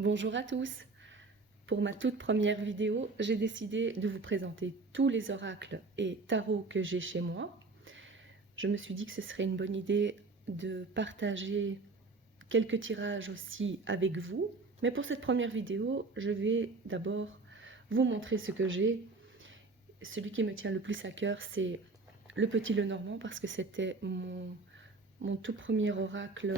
Bonjour à tous. Pour ma toute première vidéo, j'ai décidé de vous présenter tous les oracles et tarots que j'ai chez moi. Je me suis dit que ce serait une bonne idée de partager quelques tirages aussi avec vous. Mais pour cette première vidéo, je vais d'abord vous montrer ce que j'ai. Celui qui me tient le plus à cœur, c'est le Petit Lenormand parce que c'était mon tout premier oracle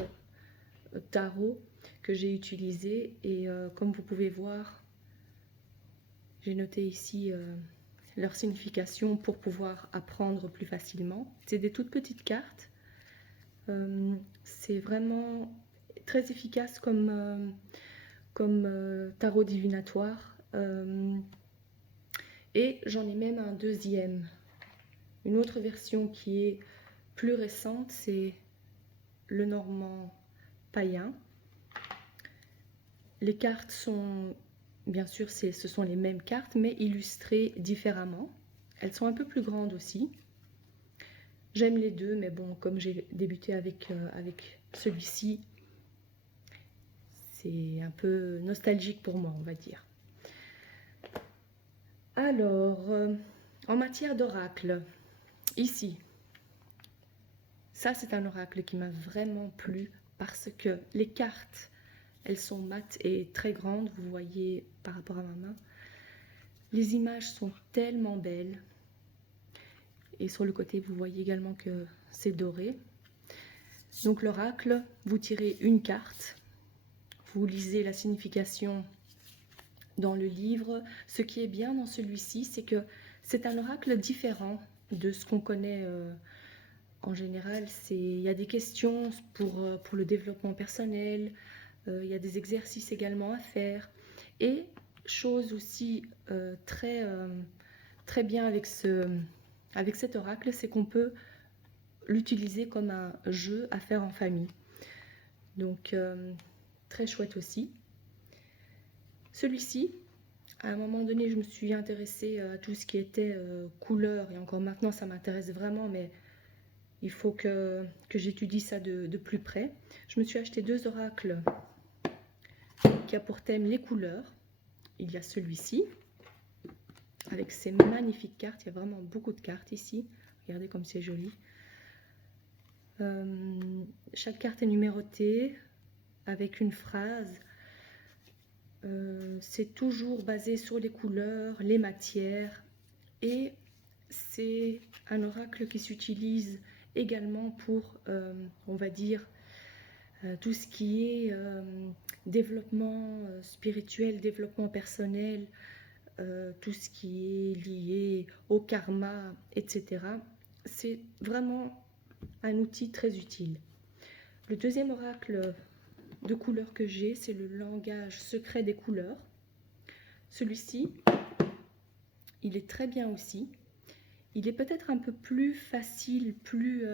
tarot que j'ai utilisé et comme vous pouvez voir, j'ai noté ici leur signification pour pouvoir apprendre plus facilement. C'est des toutes petites cartes. C'est vraiment très efficace comme tarot divinatoire. Et j'en ai même un deuxième. Une autre version qui est plus récente, c'est le Normand païen. Les cartes sont, bien sûr, ce sont les mêmes cartes, mais illustrées différemment. Elles sont un peu plus grandes aussi. J'aime les deux, mais bon, comme j'ai débuté avec celui-ci, c'est un peu nostalgique pour moi, on va dire. Alors, en matière d'oracle, ici, ça c'est un oracle qui m'a vraiment plu parce que les cartes, elles sont mates et très grandes, vous voyez par rapport à ma main. Les images sont tellement belles. Et sur le côté, vous voyez également que c'est doré. Donc l'oracle, vous tirez une carte, vous lisez la signification dans le livre. Ce qui est bien dans celui-ci, c'est que c'est un oracle différent de ce qu'on connaît en général. Il y a des questions pour le développement personnel, il y a des exercices également à faire. Et chose aussi très bien avec cet oracle, c'est qu'on peut l'utiliser comme un jeu à faire en famille. Donc, très chouette aussi. Celui-ci, à un moment donné, je me suis intéressée à tout ce qui était couleur, et encore maintenant, ça m'intéresse vraiment, mais il faut que j'étudie ça de plus près. Je me suis acheté deux oracles qui a pour thème les couleurs. Il y a celui-ci, avec ces magnifiques cartes. Il y a vraiment beaucoup de cartes ici. Regardez comme c'est joli. Chaque carte est numérotée avec une phrase. C'est toujours basé sur les couleurs, les matières, et c'est un oracle qui s'utilise également pour, on va dire, tout ce qui est développement spirituel, développement personnel, tout ce qui est lié au karma, etc. C'est vraiment un outil très utile. Le deuxième oracle de couleurs que j'ai, c'est le langage secret des couleurs. Celui-ci, il est très bien aussi. Il est peut-être un peu plus facile, plus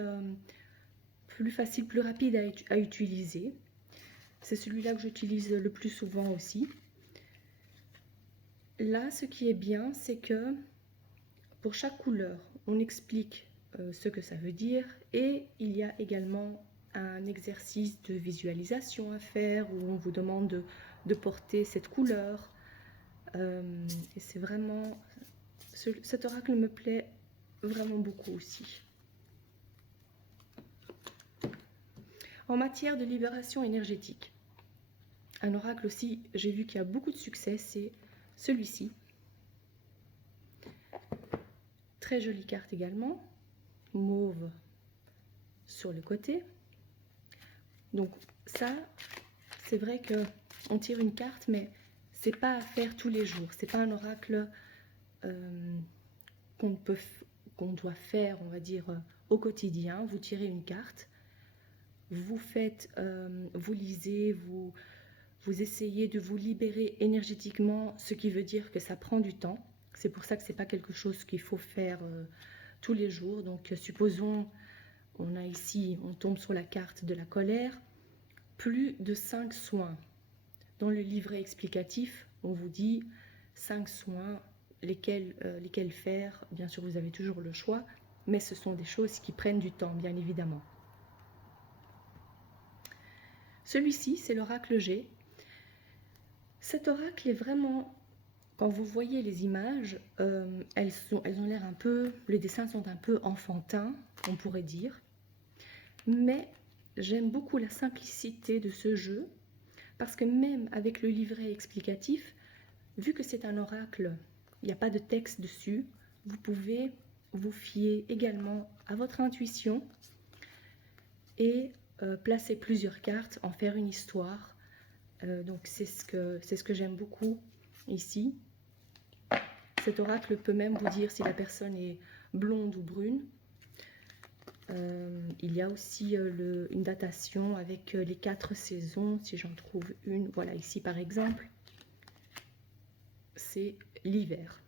rapide à utiliser. C'est celui-là que j'utilise le plus souvent aussi. Là, ce qui est bien, c'est que pour chaque couleur, on explique ce que ça veut dire, et il y a également un exercice de visualisation à faire où on vous demande de porter cette couleur. Et c'est vraiment... Cet oracle me plaît vraiment beaucoup aussi. En matière de libération énergétique, un oracle aussi, j'ai vu qu'il y a beaucoup de succès, c'est celui-ci. Très jolie carte également, mauve sur le côté. Donc ça, c'est vrai qu'on tire une carte, mais c'est pas à faire tous les jours. C'est pas un oracle qu'on doit faire, on va dire, au quotidien. Vous tirez une carte, vous faites, vous lisez, vous essayez de vous libérer énergétiquement, ce qui veut dire que ça prend du temps. C'est pour ça que c'est pas quelque chose qu'il faut faire tous les jours. Donc supposons, on tombe sur la carte de la colère, plus de 5 soins. Dans le livret explicatif, on vous dit 5 soins, lesquels faire. Bien sûr, vous avez toujours le choix, mais ce sont des choses qui prennent du temps, bien évidemment. Celui-ci, c'est l'oracle G. Cet oracle est vraiment, quand vous voyez les images, elles ont l'air un peu, les dessins sont un peu enfantins, on pourrait dire. Mais j'aime beaucoup la simplicité de ce jeu, parce que même avec le livret explicatif, vu que c'est un oracle, il n'y a pas de texte dessus, vous pouvez vous fier également à votre intuition et placer plusieurs cartes, en faire une histoire. Donc c'est ce que j'aime beaucoup ici. Cet oracle peut même vous dire si la personne est blonde ou brune. Il y a aussi une datation avec les 4 saisons, si j'en trouve une. Voilà, ici par exemple, c'est l'hiver.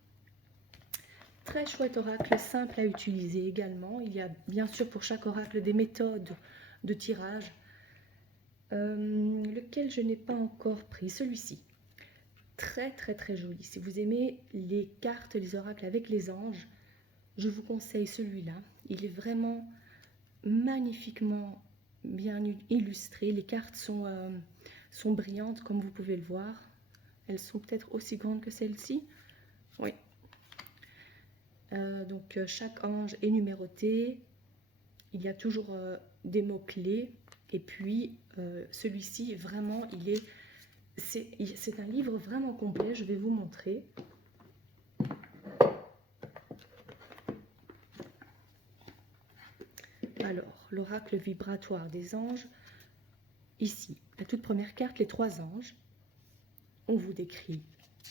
Très chouette oracle, simple à utiliser également. Il y a bien sûr pour chaque oracle des méthodes de tirage. Lequel je n'ai pas encore pris, celui-ci. Très très très joli. Si vous aimez les cartes, les oracles avec les anges, je vous conseille celui-là. Il est vraiment magnifiquement bien illustré. Les cartes sont brillantes comme vous pouvez le voir. Elles sont peut-être aussi grandes que celle-ci. Oui. Donc chaque ange est numéroté. Il y a toujours des mots-clés. Et puis celui-ci, vraiment, c'est un livre vraiment complet. Je vais vous montrer. Alors, l'oracle vibratoire des anges. Ici, la toute première carte, les 3 anges. On vous décrit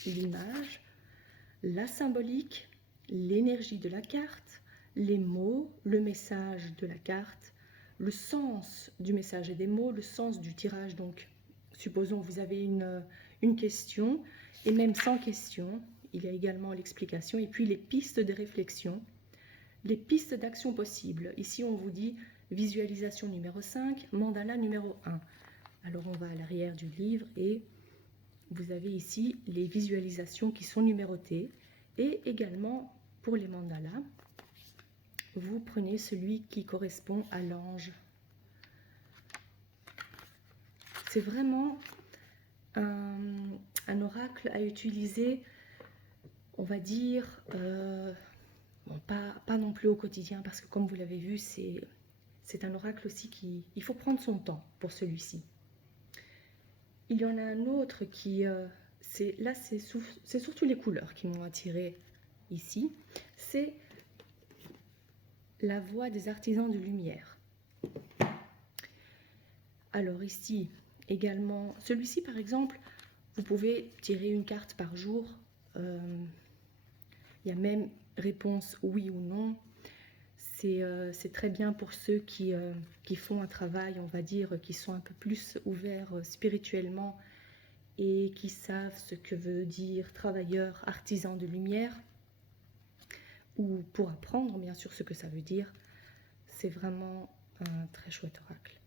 l'image, la symbolique, l'énergie de la carte, les mots, le message de la carte, le sens du message et des mots, le sens du tirage. Donc, supposons que vous avez une question, et même sans question, il y a également l'explication, et puis les pistes de réflexion, les pistes d'action possibles. Ici, on vous dit visualisation numéro 5, mandala numéro 1. Alors, on va à l'arrière du livre et vous avez ici les visualisations qui sont numérotées. Et également, pour les mandalas, vous prenez celui qui correspond à l'ange. C'est vraiment un oracle à utiliser, on va dire, bon, pas non plus au quotidien, parce que comme vous l'avez vu, c'est un oracle aussi il faut prendre son temps pour celui-ci. Il y en a un autre qui, c'est surtout les couleurs qui m'ont attiré ici. C'est la voix des artisans de lumière. Alors ici, également, celui-ci par exemple, vous pouvez tirer une carte par jour. Il y a même réponse oui ou non. C'est très bien pour ceux qui font un travail, on va dire, qui sont un peu plus ouverts spirituellement et qui savent ce que veut dire travailleur, artisan de lumière, ou pour apprendre bien sûr ce que ça veut dire. C'est vraiment un très chouette oracle.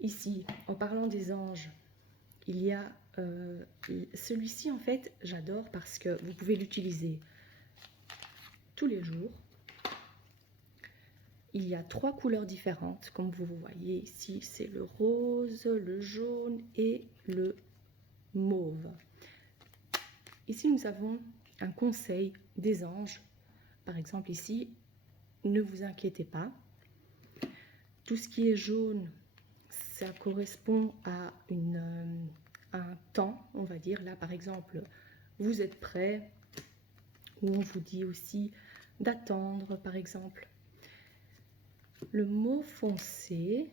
Ici, en parlant des anges, il y a celui-ci en fait, j'adore parce que vous pouvez l'utiliser tous les jours. Il y a 3 couleurs différentes, comme vous voyez ici, c'est le rose, le jaune et le mauve. Ici, nous avons un conseil des anges. Par exemple, ici, ne vous inquiétez pas. Tout ce qui est jaune, ça correspond à un temps, on va dire. Là, par exemple, vous êtes prêt, ou on vous dit aussi d'attendre, par exemple. Le mot foncé,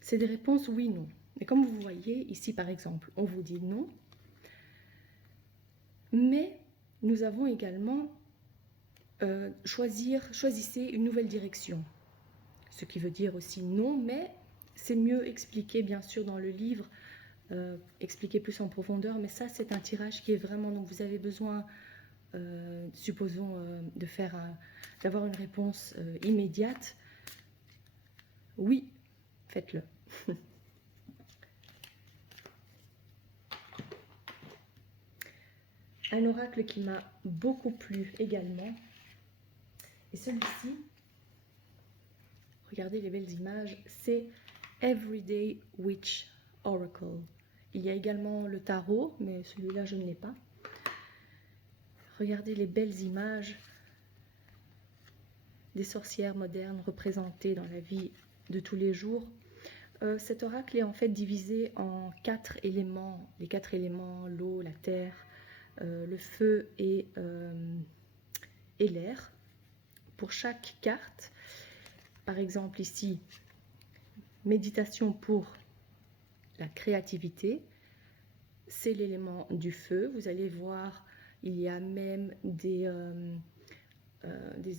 c'est des réponses oui-non. Et comme vous voyez ici, par exemple, on vous dit non. Mais nous avons également choisissez une nouvelle direction. Ce qui veut dire aussi non, mais c'est mieux expliqué bien sûr dans le livre, expliqué plus en profondeur. Mais ça, c'est un tirage qui est vraiment... Donc vous avez besoin, supposons, d'avoir une réponse immédiate. Oui, faites-le. Un oracle qui m'a beaucoup plu également. Et celui-ci, regardez les belles images, c'est Everyday Witch Oracle. Il y a également le tarot, mais celui-là je ne l'ai pas. Regardez les belles images des sorcières modernes représentées dans la vie de tous les jours. Cet oracle est en fait divisé en 4 éléments. Les 4 éléments, l'eau, la terre, le feu et l'air. Pour chaque carte, par exemple ici, méditation pour la créativité, c'est l'élément du feu. Vous allez voir, il y a même des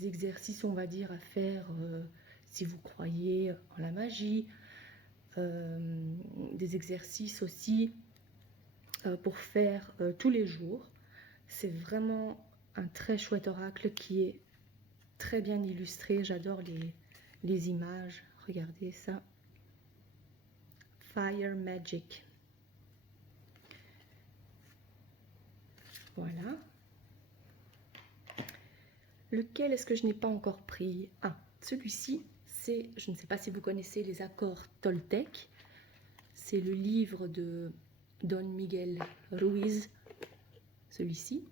exercices, on va dire, à faire si vous croyez en la magie, des exercices aussi pour faire tous les jours. C'est vraiment un très chouette oracle qui est très bien illustré. J'adore les images. Regardez ça. Fire Magic. Voilà. Lequel est-ce que je n'ai pas encore pris? Ah, celui-ci, c'est, je ne sais pas si vous connaissez les accords Toltec. C'est le livre de Don Miguel Ruiz, celui-ci.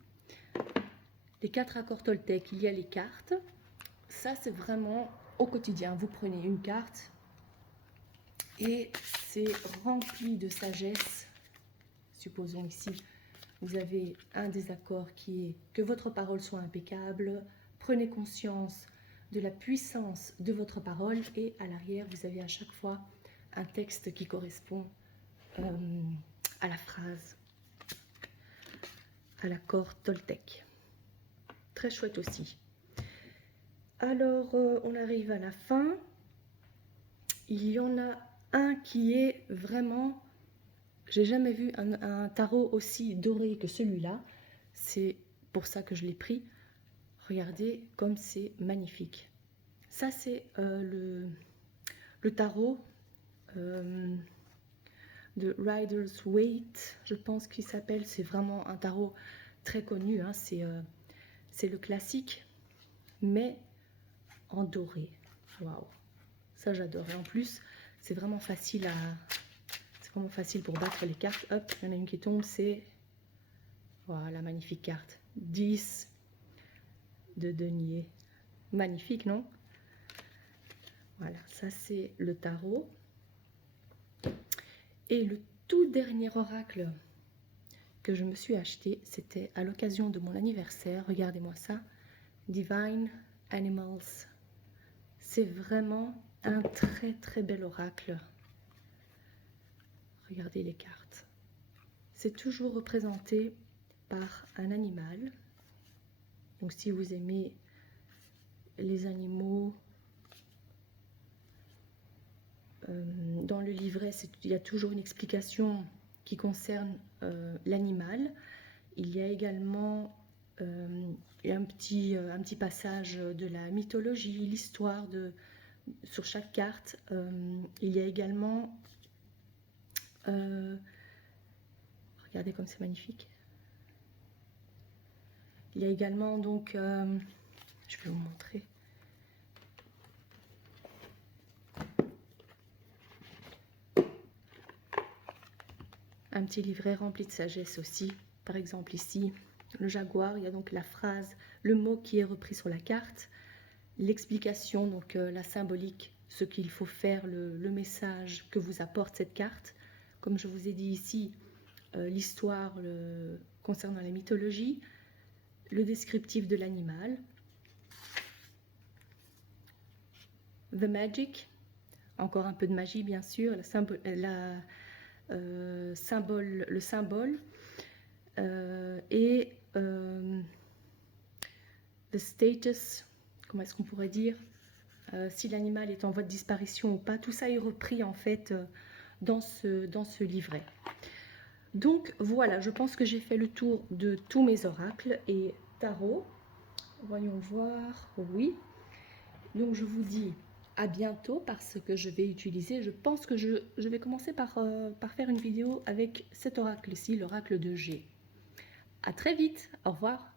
Les 4 accords Toltec, il y a les cartes. Ça, c'est vraiment au quotidien. Vous prenez une carte et c'est rempli de sagesse. Supposons ici, vous avez un des accords qui est que votre parole soit impeccable. Prenez conscience de la puissance de votre parole et à l'arrière, vous avez à chaque fois un texte qui correspond à la phrase, à l'accord Toltec. Très chouette aussi. Alors, on arrive à la fin. Il y en a un qui est vraiment... J'ai jamais vu un tarot aussi doré que celui-là. C'est pour ça que je l'ai pris. Regardez comme c'est magnifique. Ça, c'est le tarot de Rider's Waite, je pense qu'il s'appelle. C'est vraiment un tarot très connu. Hein. C'est le classique, mais en doré. Waouh, ça j'adore. Et en plus, c'est vraiment facile pour battre les cartes. Hop, il y en a une qui tombe, c'est... Voilà, magnifique carte. 10 de denier. Magnifique, non? Voilà, ça c'est le tarot. Et le tout dernier oracle que je me suis acheté, c'était à l'occasion de mon anniversaire. Regardez-moi ça. Divine Animals. C'est vraiment un très très bel oracle. Regardez les cartes. C'est toujours représenté par un animal. Donc si vous aimez les animaux, dans le livret, il y a toujours une explication qui concerne l'animal. Il y a également un petit passage de la mythologie, l'histoire sur chaque carte. Il y a également... regardez comme c'est magnifique. Il y a également donc... je vais vous montrer. Un petit livret rempli de sagesse aussi. Par exemple ici, le jaguar, il y a donc la phrase, le mot qui est repris sur la carte, l'explication, donc la symbolique, ce qu'il faut faire, le message que vous apporte cette carte. Comme je vous ai dit ici, l'histoire concernant la mythologie, le descriptif de l'animal, the magic, encore un peu de magie bien sûr, le symbole, et the status, comment est-ce qu'on pourrait dire, si l'animal est en voie de disparition ou pas. Tout ça est repris en fait dans ce livret. Donc voilà, je pense que j'ai fait le tour de tous mes oracles et tarots. Voyons voir, oui. Donc je vous dis à bientôt parce que je vais utiliser, je pense que je vais commencer par faire une vidéo avec cet oracle-ci, l'oracle de G. À très vite, au revoir.